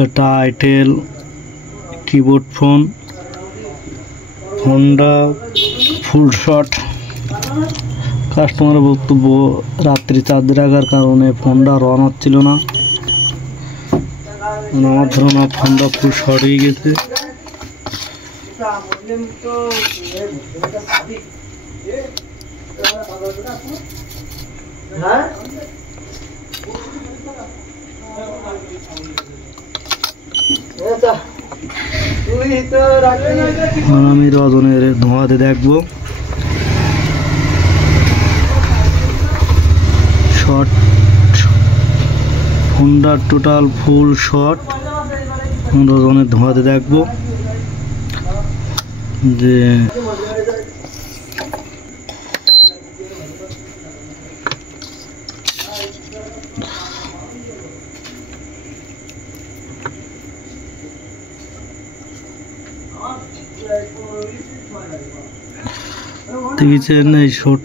এটা itel keyboard phone, Honda ফুল শট। কাস্টমারের বক্তব্য রাত্রি চার্জ রাখার কারণে ফোনটা রন হচ্ছিল না। আমার ধারণা ফোনটা ফুল শর্ট হয়ে গেছে। আমি রজনের ধোঁয়াতে দেখবো short, Honda total full short. রজনের ধোঁয়াতে দেখবো যে দেখেছেন এই ছোট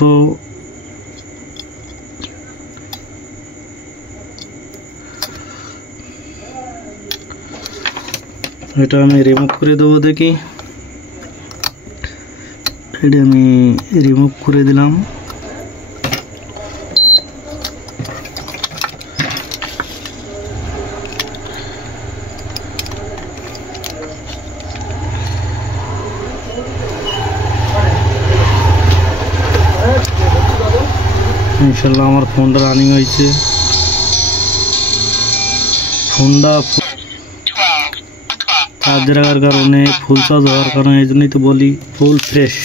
এটা আমি রিমুভ করে দেবো। দেখি এটা আমি রিমুভ করে দিলাম। ইনশাল্লাহ আমার ফোনটা রানিং হয়েছে। ফোনটা চার্জ রাখার কারণে, ফুল চার্জ হওয়ার কারণে, এই জন্যই তো বলি ফুল ফ্রেশ।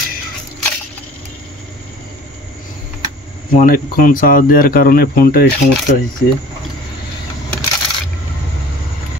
অনেকক্ষণ চার্জ দেওয়ার কারণে ফোনটা এই সমস্যা হয়েছে।